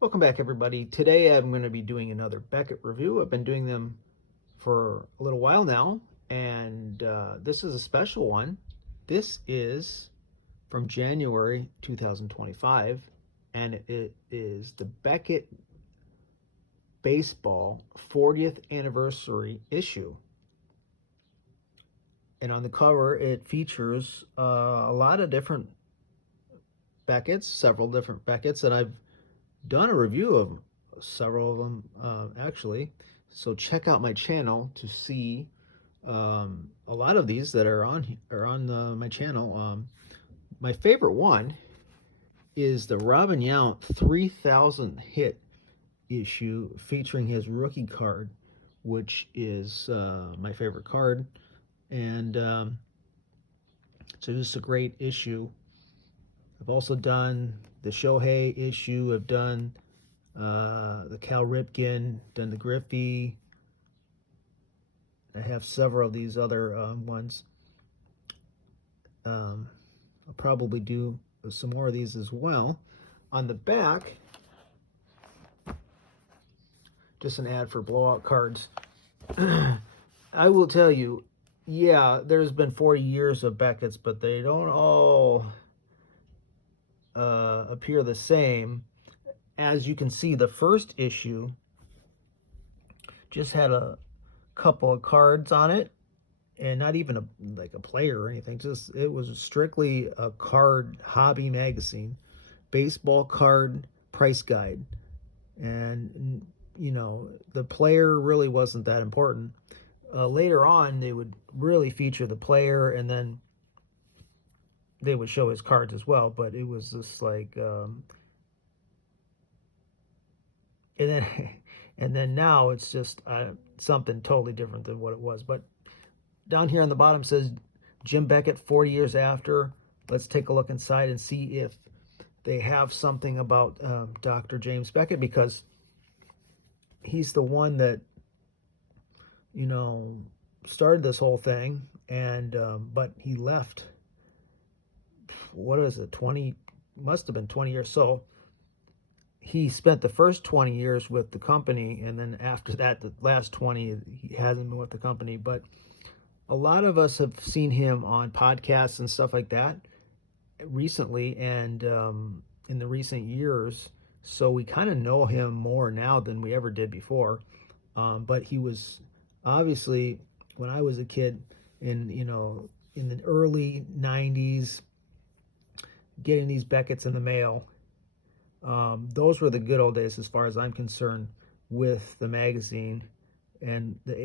Welcome back, everybody. Today I'm going to be doing another Beckett review. I've been doing them for a little while now, and this is a special one. This is from January 2025, and it is the Beckett Baseball 40th anniversary issue. And on the cover, it features a lot of different Beckett's, several different Beckett's, and I've done a review of several of them actually. So check out my channel to see a lot of these that are on my channel. My favorite one is the Robin Yount 3000 hit issue featuring his rookie card, which is my favorite card, and so just a great issue. I've also done the Shohei issue. I've done the Cal Ripken, done the Griffey. I have several of these other ones. I'll probably do some more of these as well. On the back, just an ad for blowout cards. I will tell you, yeah, there's been 40 years of Beckett's, but they don't all appear the same. As you can see, the first issue just had a couple of cards on it, and not even like a player or anything. Just it was strictly a card hobby magazine, baseball card price guide, and the player really wasn't that important. Later on, they would really feature the player, and then they would show his cards as well. But it was just like, and then and then now it's just something totally different than what it was. But down here on the bottom says Jim Beckett 40 years after. Let's take a look inside and see if they have something about Dr. James Beckett, because he's the one that started this whole thing, and but he left, what is it, 20, must have been 20 years. So he spent the first 20 years with the company, and then after that, the last 20, he hasn't been with the company. But a lot of us have seen him on podcasts and stuff like that recently, and in the recent years. So we kind of know him more now than we ever did before. But he was obviously, when I was a kid, in the early 90s, getting these Beckett's in the mail. Those were the good old days as far as I'm concerned with the magazine. And the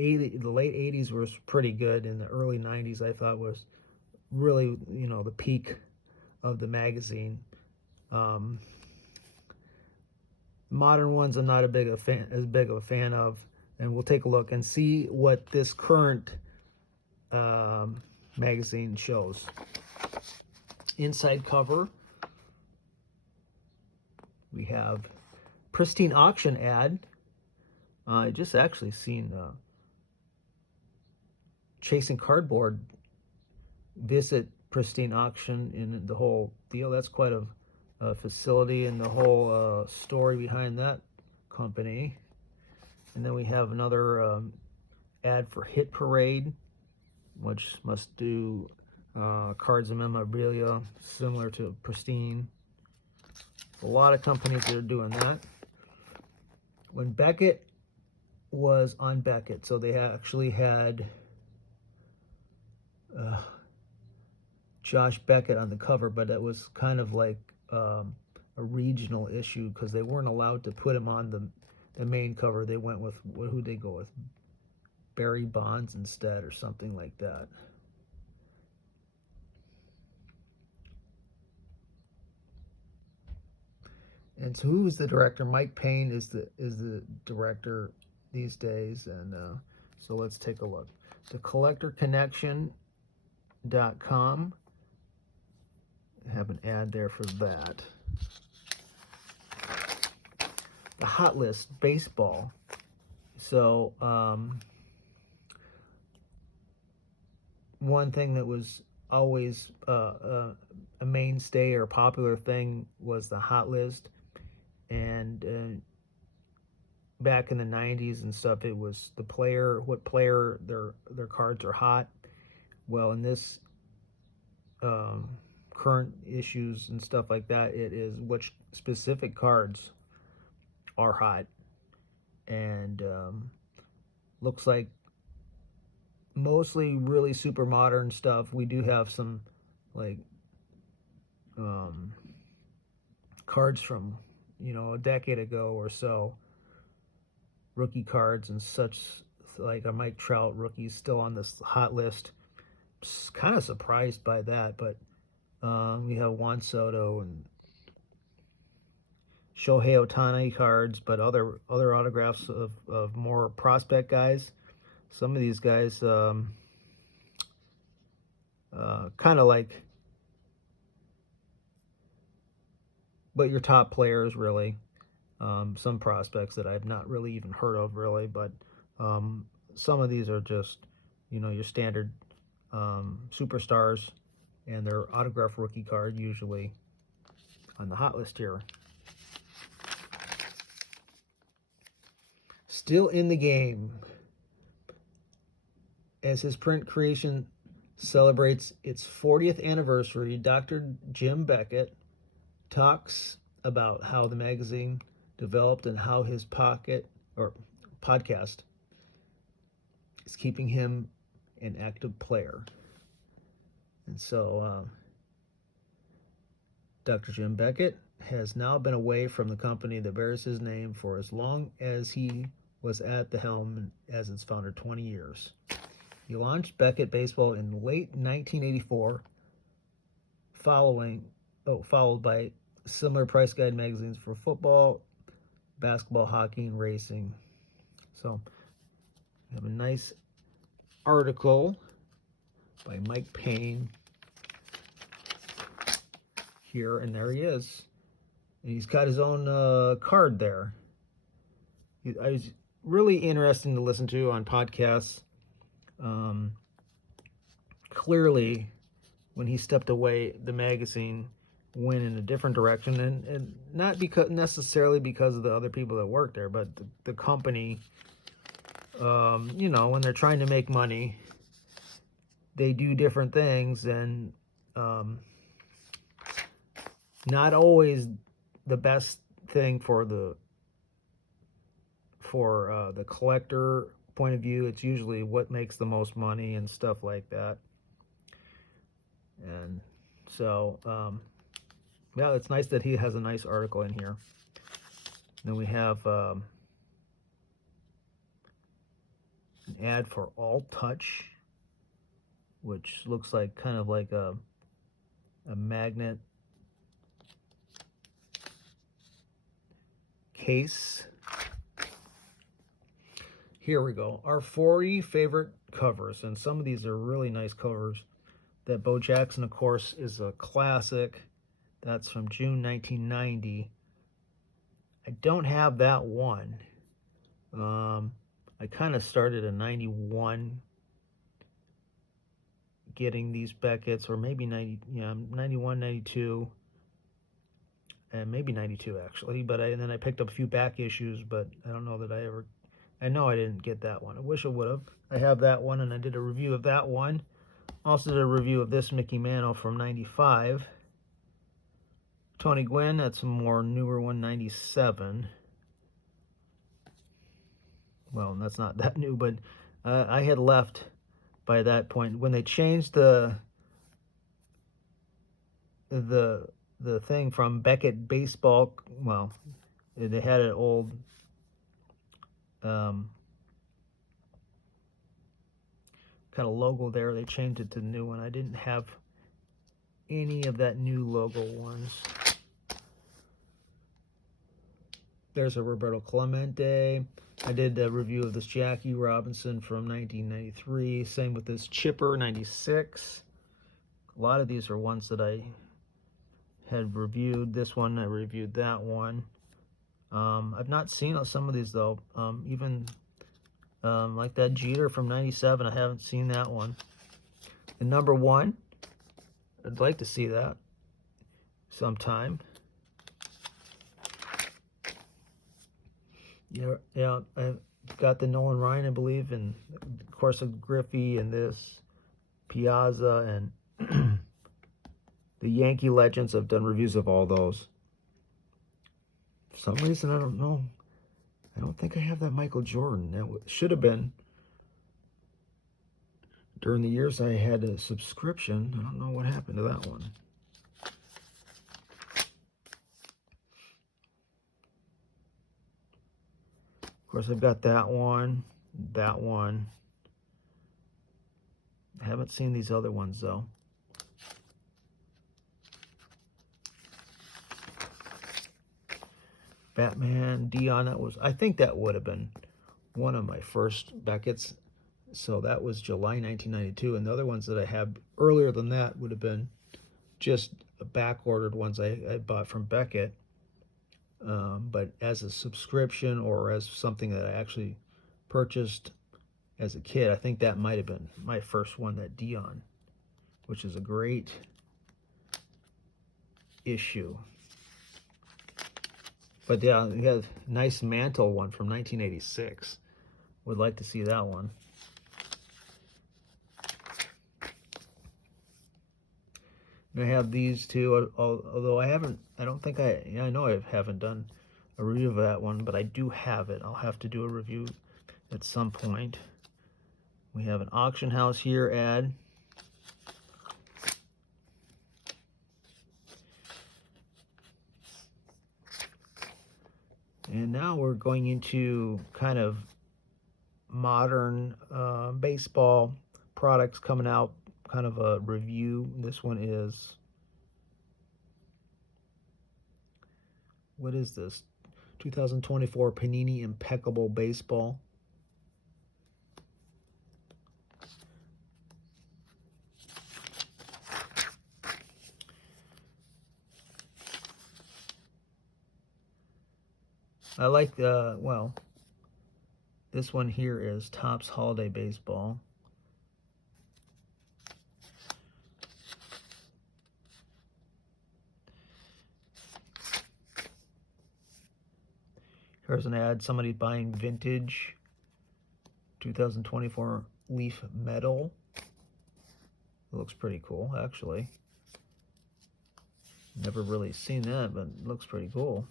late 80s was pretty good, and the early 90s I thought was really the peak of the magazine. Modern ones I'm not as big of a fan of, and we'll take a look and see what this current magazine shows. Inside cover, we have pristine auction ad. I just actually seen Chasing Cardboard visit pristine auction in the whole deal. That's quite a facility, and the whole story behind that company. And then we have another ad for Hit Parade, which must do cards and memorabilia similar to Pristine. A lot of companies that are doing that. When Beckett was on Beckett, so they actually had Josh Beckett on the cover, but it was kind of like a regional issue because they weren't allowed to put him on the main cover. They went with, who'd they go with? Barry Bonds instead, or something like that. And so who is the director? Mike Payne is the director these days. And so let's take a look. The collectorconnection.com, have an ad there for that. The Hot List Baseball. So one thing that was always a mainstay or popular thing was the Hot List. And back in the 90s and stuff, it was the player, what player their cards are hot. Well, in this current issues and stuff like that, it is which specific cards are hot. And looks like mostly really super modern stuff. We do have some like cards from a decade ago or so, rookie cards and such, like a Mike Trout rookie still on this hot list. Kind of surprised by that, but we have Juan Soto and Shohei Ohtani cards, but other autographs of more prospect guys. Some of these guys kind of like, but your top players really. Some prospects that I've not really even heard of really, but some of these are just your standard superstars, and their autograph rookie card usually on the hot list here. Still in the game, as his print creation celebrates its 40th anniversary, Dr. Jim Beckett talks about how the magazine developed and how his podcast is keeping him an active player. And so Dr. Jim Beckett has now been away from the company that bears his name for as long as he was at the helm as its founder, 20 years. He launched Beckett Baseball in late 1984, followed by similar price guide magazines for football, basketball, hockey, and racing. So we have a nice article by Mike Payne here, and there he is. And he's got his own card there. I was really interesting to listen to on podcasts. Clearly, when he stepped away, the magazine went in a different direction, and not necessarily because of the other people that work there, but the company, when they're trying to make money, they do different things, and not always the best thing for the collector point of view. It's usually what makes the most money and stuff like that. And so yeah, it's nice that he has a nice article in here. Then we have an ad for All Touch, which looks like kind of like a magnet case. Here we go. Our 40 favorite covers, and some of these are really nice covers. That Bo Jackson, of course, is a classic. That's from June 1990. I don't have that one. I kind of started in 91 getting these Beckett's, or maybe 91, 92, and maybe 92 actually. But then I picked up a few back issues, but I don't know that I know I didn't get that one. I wish I would have. I have that one, and I did a review of that one. Also did a review of this Mickey Mantle from 95. Tony Gwynn, that's a more newer one, 97. Well, that's not that new, but I had left by that point. When they changed the thing from Beckett Baseball, well, they had an old kind of logo there. They changed it to the new one. I didn't have any of that new logo ones. There's a Roberto Clemente. I did a review of this Jackie Robinson from 1993. Same with this Chipper, 96. A lot of these are ones that I had reviewed. This one, I reviewed that one. I've not seen some of these though. Even like that Jeter from 97, I haven't seen that one. And number 1, I'd like to see that sometime. Yeah. I've got the Nolan Ryan, I believe, and of course of Griffey and this Piazza and the Yankee Legends. I've done reviews of all those. For some reason, I don't know. I don't think I have that Michael Jordan. That should have been during the years I had a subscription. I don't know what happened to that one. Of course, I've got that one, that one. I haven't seen these other ones though. Batman, Dion, I think that would have been one of my first Beckett's. So that was July 1992. And the other ones that I have earlier than that would have been just back-ordered ones I bought from Beckett. But as a subscription or as something that I actually purchased as a kid, I think that might have been my first one, that Dion, which is a great issue. But yeah, you have a nice Mantle one from 1986. Would like to see that one. And I have these two, although I know I haven't done a review of that one, but I do have it. I'll have to do a review at some point. We have an auction house here ad. And now we're going into kind of modern baseball products coming out, kind of a review. This one is, what is this? 2024 Panini Impeccable Baseball. I like well, this one here is Topps Holiday Baseball. Here's an ad, somebody buying vintage 2024 Leaf Metal. It looks pretty cool, actually. Never really seen that, but it looks pretty cool.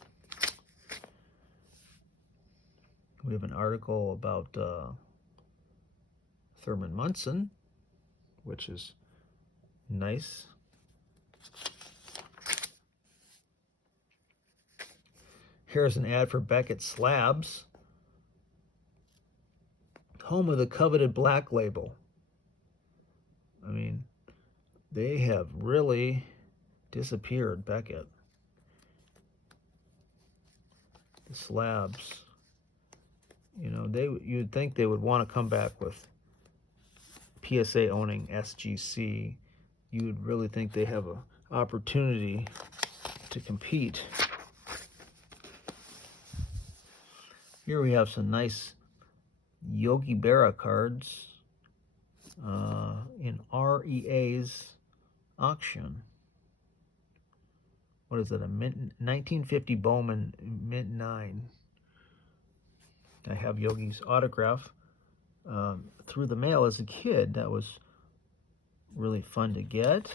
We have an article about Thurman Munson, which is nice. Here's an ad for Beckett Slabs, home of the coveted Black Label. I mean, they have really disappeared, Beckett. The Slabs. You know, you'd think they would want to come back with PSA owning SGC. You would really think they have an opportunity to compete. Here we have some nice Yogi Berra cards in REA's auction. What is it? A mint 1950 Bowman mint 9. I have Yogi's autograph through the mail as a kid. That was really fun to get.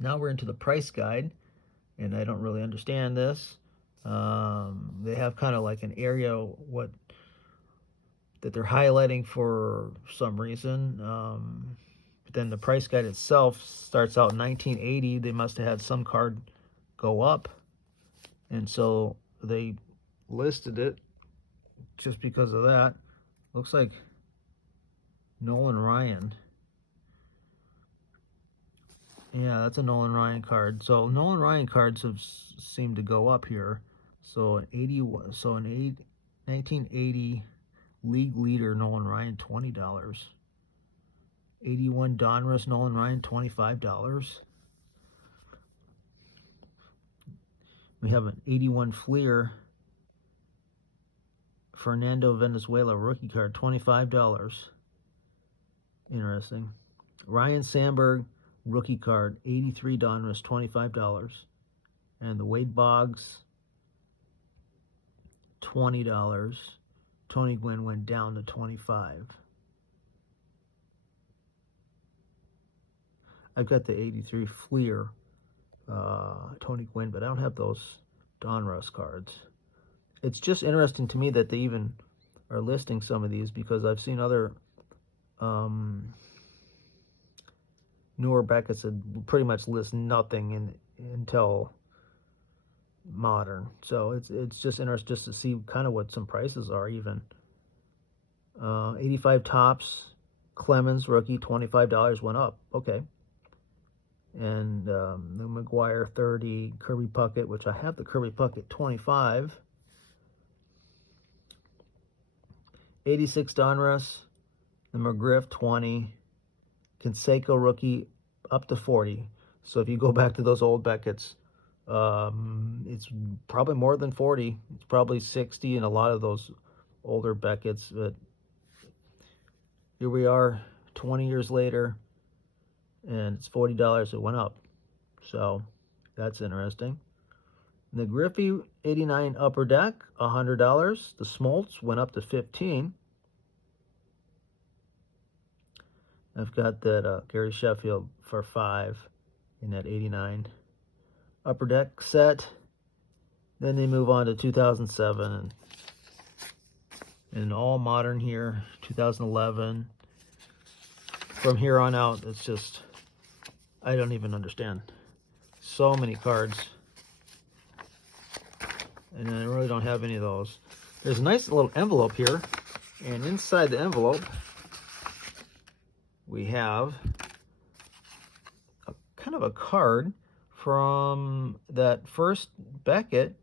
Now we're into the price guide, and I don't really understand this. They have kind of like an area that they're highlighting for some reason. But then the price guide itself starts out in 1980. They must have had some card go up, and so they listed it just because of that. Looks like Nolan Ryan. Yeah, that's a Nolan Ryan card. So Nolan Ryan cards have seemed to go up here. So an 1980 league leader Nolan Ryan, $20. 81 Donruss Nolan Ryan, $25. We have an 81 Fleer Fernando Venezuela rookie card, $25. Interesting. Ryan Sandberg rookie card, 83 Donruss, $25. And the Wade Boggs, $20. Tony Gwynn went down to 25. I've got the 83 Fleer Tony Gwynn, but I don't have those Donruss cards. It's just interesting to me that they even are listing some of these, because I've seen other newer Beckett's that pretty much list nothing until modern. So it's just interesting just to see kind of what some prices are even. 85 Topps Clemens rookie, $25 went up. Okay. And the McGuire 30 Kirby Puckett, which I have the Kirby Puckett 25. 86 Donruss, the McGriff 20, Canseco rookie up to 40. So if you go back to those old Beckett's, it's probably more than 40. It's probably 60 in a lot of those older Beckett's. But here we are 20 years later, and it's $40. It went up. So that's interesting. The Griffey 89 Upper Deck, $100. The Smoltz went up to 15. I've got that Gary Sheffield for 5 in that 89 Upper Deck set. Then they move on to 2007 and all modern here, 2011. From here on out, it's just, I don't even understand. So many cards. And I really don't have any of those. There's a nice little envelope here. And inside the envelope, we have a kind of a card from that first Beckett.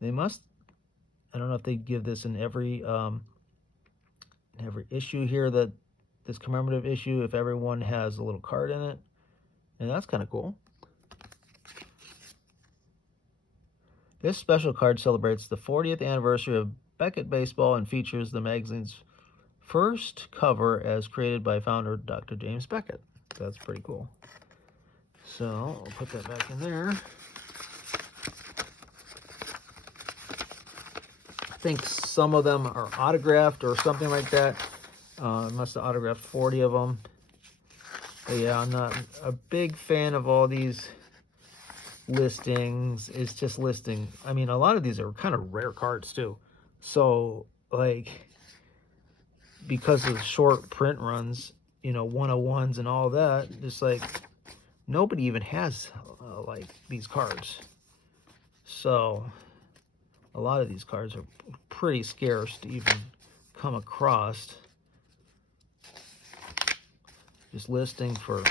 They must, I don't know if they give this in every issue here, that this commemorative issue, if everyone has a little card in it. And that's kind of cool. This special card celebrates the 40th anniversary of Beckett Baseball and features the magazine's first cover as created by founder Dr. James Beckett. That's pretty cool. So I'll put that back in there. I think some of them are autographed or something like that. I must have autographed 40 of them. But yeah, I'm not a big fan of all these listings. It's just listing. I mean, a lot of these are kind of rare cards too. So like, because of short print runs, you know, 101s and all that, it's like nobody even has like these cards. So a lot of these cards are pretty scarce to even come across. Just listing for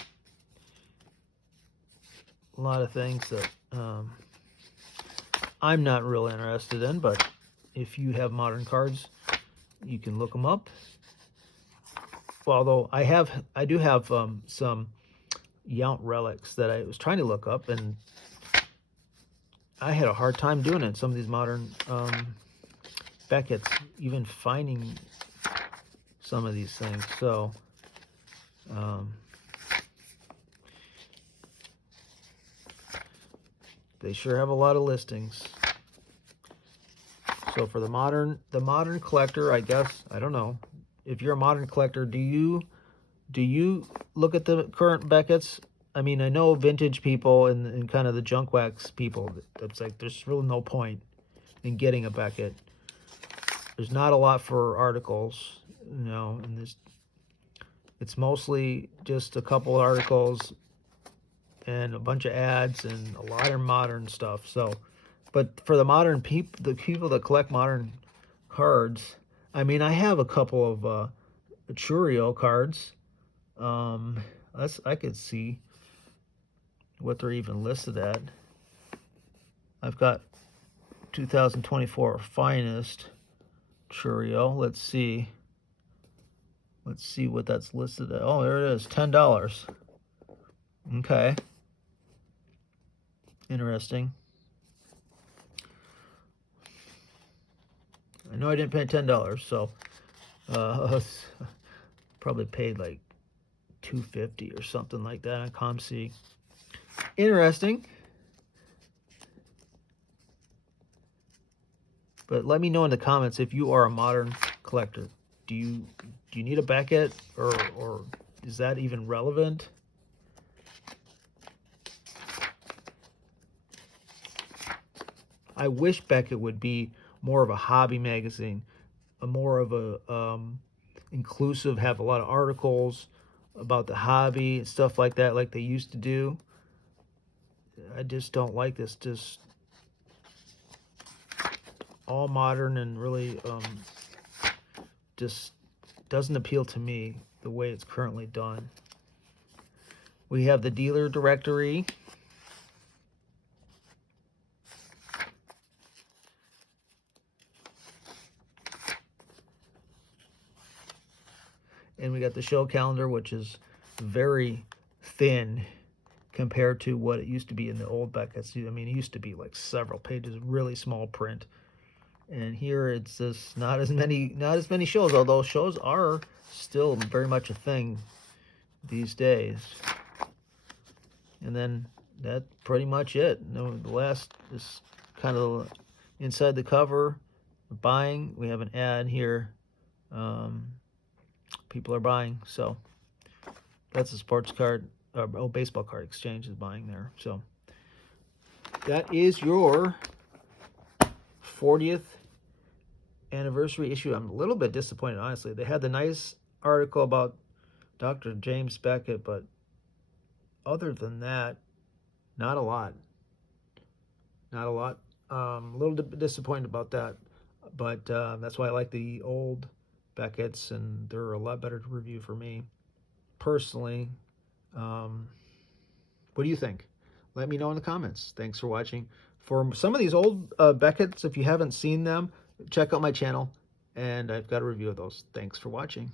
a lot of things that I'm not real interested in, but if you have modern cards, you can look them up. Well, although I do have some Yount relics that I was trying to look up, and I had a hard time doing it. Some of these modern Beckett's, even finding some of these things. So they sure have a lot of listings. So for the modern collector, I guess, I don't know. If you're a modern collector, do you look at the current Beckett's? I mean, I know vintage people and kind of the junk wax people, that's like, there's really no point in getting a Beckett. There's not a lot for articles, you know, and it's mostly just a couple articles and a bunch of ads and a lot of modern stuff. So, but for the modern people, the people that collect modern cards, I mean, I have a couple of Churio cards. I could see what they're even listed at. I've got 2024 Finest Churio. Let's see what that's listed at. Oh, there it is, $10. Okay. Interesting. I know I didn't pay $10, so probably paid like $2.50 or something like that on ComC. Interesting. But let me know in the comments if you are a modern collector. Do you need a Beckett, or is that even relevant? I wish Beckett would be more of a hobby magazine, a more of a inclusive, have a lot of articles about the hobby and stuff like that, like they used to do. I just don't like this. Just all modern and really just doesn't appeal to me the way it's currently done. We have the dealer directory. And we got the show calendar, which is very thin compared to what it used to be in the old Beckett's. I mean, it used to be like several pages, really small print. And here it's just not as many shows, although shows are still very much a thing these days. And then that's pretty much it. The last is kind of inside the cover, buying. We have an ad here. People are buying, so that's a sports card, baseball card exchange is buying there. So that is your 40th anniversary issue. I'm a little bit disappointed, honestly. They had the nice article about Dr. James Beckett, but other than that, not a lot. Not a lot. A little disappointed about that, but that's why I like the old Beckett's, and they're a lot better to review for me personally. What do you think? Let me know in the comments. Thanks for watching. For some of these old Beckett's, if you haven't seen them, check out my channel, and I've got a review of those. Thanks for watching.